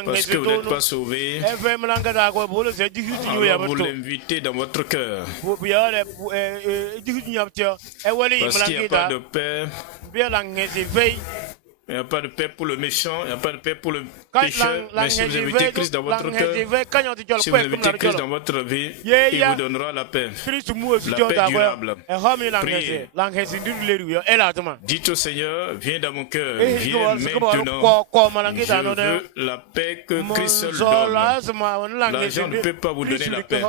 parce que vous n'êtes pas sauvés, alors vous l'invitez dans votre cœur. Parce qu'il n'y a pas de paix Il n'y a pas de paix pour le méchant, il n'y a pas de paix pour le pécheur. Mais si vous invitez Christ dans votre cœur, si vous invitez Christ dans votre vie, il vous donnera la paix. La paix durable. Priez. Dites au Seigneur, viens dans mon cœur, viens maintenant. Je veux la paix que Christ seul donne. L'argent ne peut pas vous donner la paix.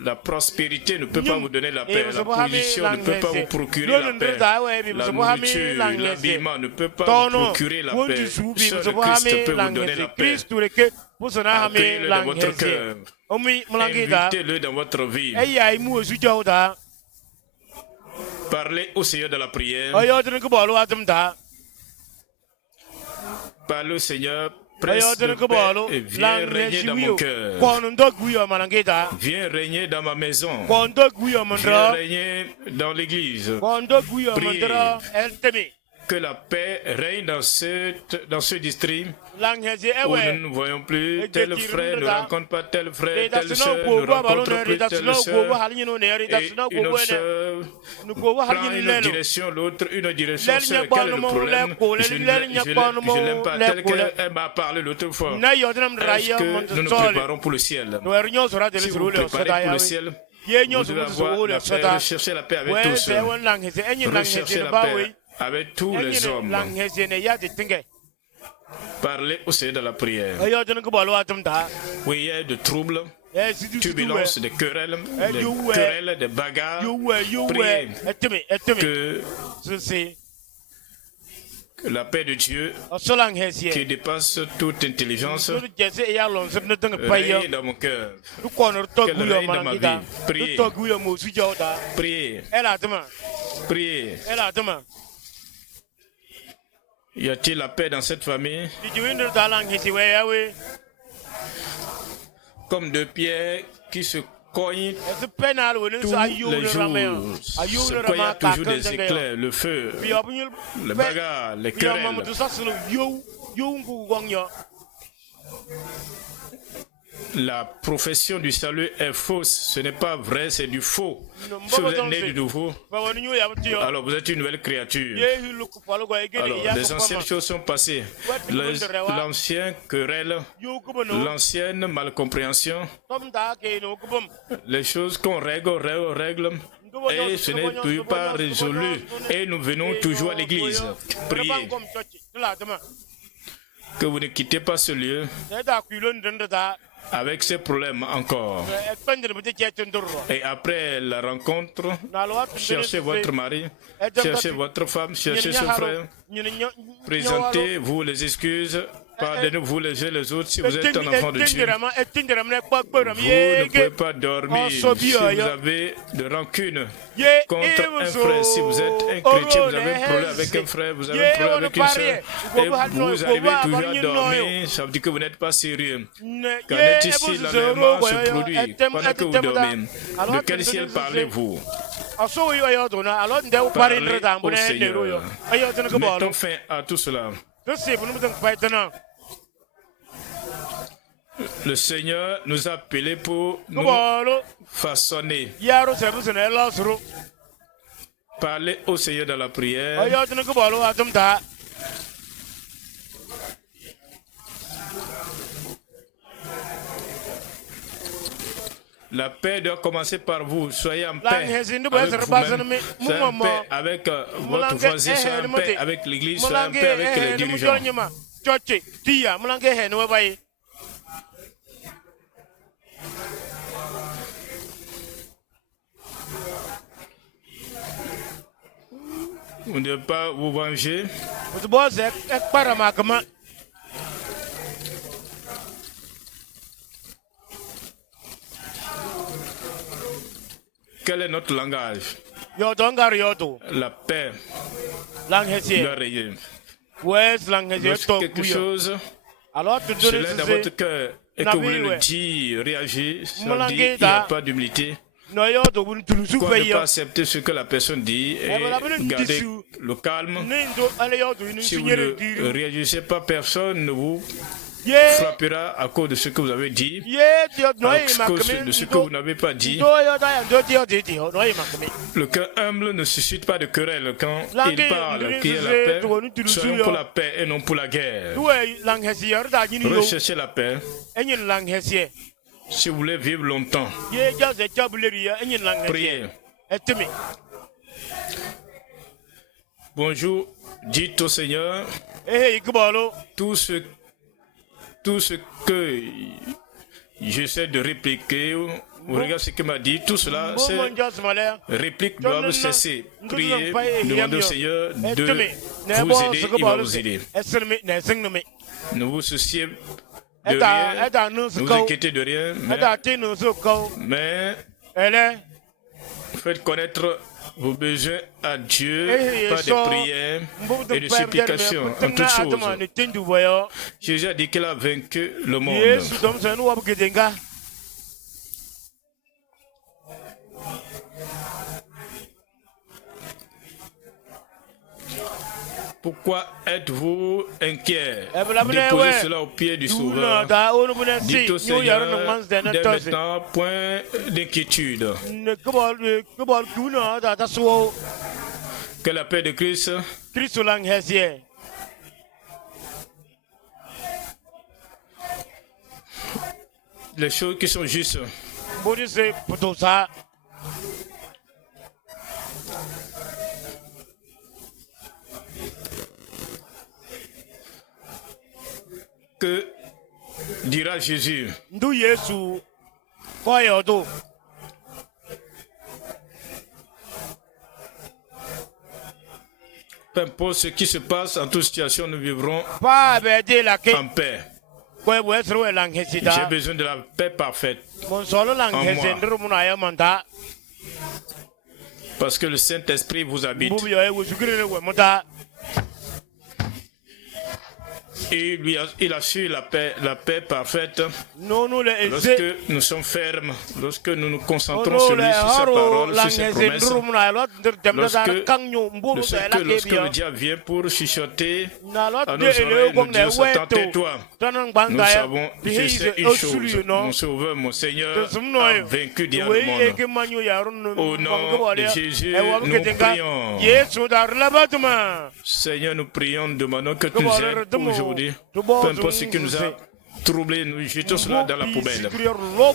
La prospérité ne peut pas vous donner la paix. La position ne peut pas vous procurer la paix. La nourriture, l'habillement ne peut pas vous procurer la paix. Seul Christ peut vous donner la paix. Accueillez-le dans votre cœur. Invitez-le dans votre vie. Parlez au Seigneur de la prière. Parlez au Seigneur. Presse de paix et viens régner dans mon cœur. Viens régner dans ma maison. Viens régner dans l'église. Priez. Que la paix règne dans ce district où nous ne voyons plus tel frère, ne rencontre pas tel frère, telle soeur, ne rencontre plus telle soeur. Et une autre soeur prend une direction, l'autre une direction. C'est quel est le problème? Je ne l'aime pas tel qu'elle m'a parlé l'autre fois. Est-ce que nous nous préparons pour le ciel? Si vous vous préparez pour le ciel, vous devez avoir la paix, rechercher la paix avec tous. Rechercher la paix avec tous les hommes. Parlez au Seigneur de la prière. Oui, il y a de troubles, turbulences, des querelles, des bagarres. Priez que la paix de Dieu, qui dépasse toute intelligence, règne dans mon cœur. Qu'elle règne dans ma vie. Priez. Priez. Priez. Y a-t-il la paix dans cette famille? Comme deux pierres qui se cognent tous les jours. Se cognent toujours des éclairs, le feu, les bagarres, les querelles. La profession du salut est fausse, ce n'est pas vrai, c'est du faux. Si vous êtes né du nouveau, alors vous êtes une nouvelle créature. Alors, les anciennes choses sont passées. L'ancien querelle, l'ancienne malcompréhension, les choses qu'on règle, et ce n'est toujours pas résolu. Et nous venons toujours à l'église. Priez que vous ne quittez pas ce lieu avec ces problèmes encore. Et après la rencontre, cherchez votre mari, cherchez votre femme, cherchez ce frère. Présentez-vous les excuses. Pardonnez-vous les uns les autres si vous êtes un enfant de Dieu. Vous ne pouvez pas dormir si vous avez de rancune contre un frère. Si vous êtes un chrétien, vous avez un problème avec un frère, vous avez un problème avec une soeur, et vous arrivez toujours à dormir, ça veut dire que vous n'êtes pas sérieux. Quand est ici, l'enlèvement se produit pendant que vous dormez. De quel ciel parlez-vous? Parlez au Seigneur. Mettons fin à tout cela. Le Seigneur nous a appelés pour nous façonner. Parlez au Seigneur dans la prière. La paix doit commencer par vous. Soyez en paix avec vous-même. Soyez en paix avec votre voisin. Soyez en paix avec l'église. Soyez en paix avec les dirigeants. Vous ne devez pas vous venger. Quel est notre langage? La paix doit régner. Lorsque quelque chose se lève dans votre cœur et que vous voulez le dire, réagir, sans dire il n'y a pas d'humilité. Qu'on ne pas accepter ce que la personne dit et garder le calme. Si vous ne réagissez pas, personne ne vous frappera à cause de ce que vous avez dit, à cause de ce que vous n'avez pas dit. Le cœur humble ne suscite pas de querelle quand il parle, qui est la paix. Soyons pour la paix et non pour la guerre. Recherchez la paix. Si vous voulez vivre longtemps, priez. Bonjour, dites au Seigneur tout ce que j'essaie de répliquer. Regardez ce qu'il m'a dit, tout cela, ces répliques doivent cesser. Priez, demandez au Seigneur de vous aider, il va vous aider. Ne vous souciez de rien, ne vous inquiétez de rien, mais faites connaître vos besoins à Dieu par des prières et des supplications en toutes choses. Jésus a dit qu'il a vaincu le monde. Pourquoi êtes-vous inquiet? Déposez cela au pied du Sauveur. Dites au Seigneur, dès maintenant, point d'inquiétude. Que la paix de Christ les choses qui sont justes, que dira Jésus? Peu importe ce qui se passe, en toute situation, nous vivrons en paix. J'ai besoin de la paix parfaite en moi. Parce que le Saint-Esprit vous habite. Et il assure la paix parfaite lorsque nous sommes fermes, lorsque nous nous concentrons sur lui, sur sa parole, sur ses promesses. Lorsque le diable vient pour chuchoter à nos oreilles, nous disons Satan, tais-toi. Nous savons, je sais une chose, mon Sauveur, mon Seigneur a vaincu diable le monde. Au nom de Jésus, nous prions. Seigneur, nous prions, demandons que tu nous aides aujourd'hui. Peu importe ce qui nous a troublés, nous jetons cela dans la poubelle.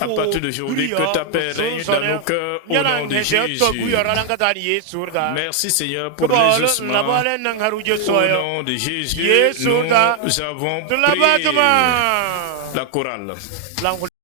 À partir d'aujourd'hui, que ta paix règne dans nos cœurs au nom de Jésus. Merci Seigneur pour l'exaucement. Au nom de Jésus, nous avons prié. La chorale.